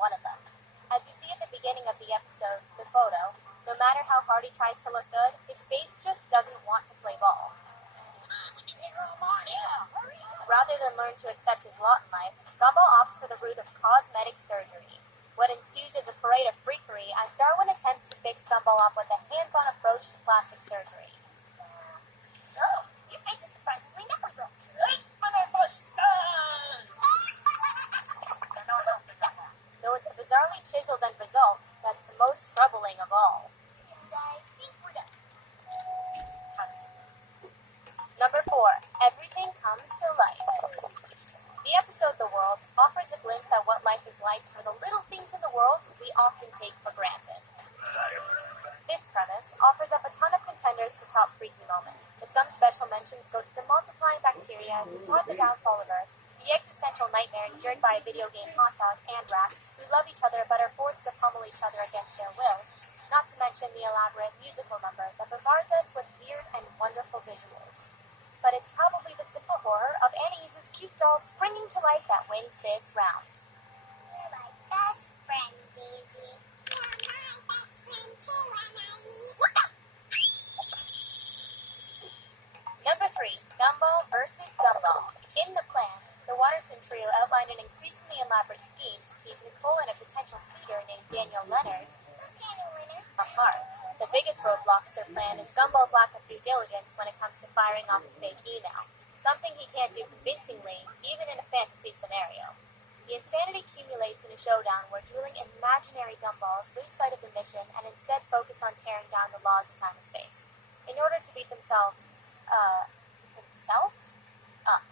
one of them. As we see at the beginning of the episode, the photo, no matter how hard he tries to look good, his face just doesn't want to play ball. Rather than learn to accept his lot in life, Gumball opts for the route of cosmetic surgery. What ensues is a parade of freakery as Darwin attempts to fix Gumball up with a hands-on approach to plastic surgery. Oh, your face is surprisingly natural. Though it's the bizarrely chiseled end result that's the most troubling of all. And I think we're done. Number 4. Everything comes to life. The episode The World offers a glimpse at what life is like for the little things in the world we often take for granted. This premise offers up a ton of contenders for top freaky moment, but some special mentions go to the multiplying bacteria who brought the downfall of Earth, the existential nightmare endured by a video game hot dog and rat who love each other but are forced to pummel each other against their will, not to mention the elaborate musical number that bombards us with weird and wonderful visuals. But it's probably the simple horror of Annie's cute doll springing to life that wins this round. You're my best friend, Daisy. You're my best friend too, Anais. Look out! Number 3. Gumball vs. Gumball. In the plan, the Watterson trio outlined an increasingly elaborate scheme to keep Nicole and a potential suitor named Daniel Leonard Who's Daniel Leonard? apart. The biggest roadblock to their plan is Gumball's lack of due diligence when it comes to firing off a fake email, something he can't do convincingly, even in a fantasy scenario. The insanity accumulates in a showdown where dueling imaginary Gumballs lose sight of the mission and instead focus on tearing down the laws of time and space, in order to beat himself up.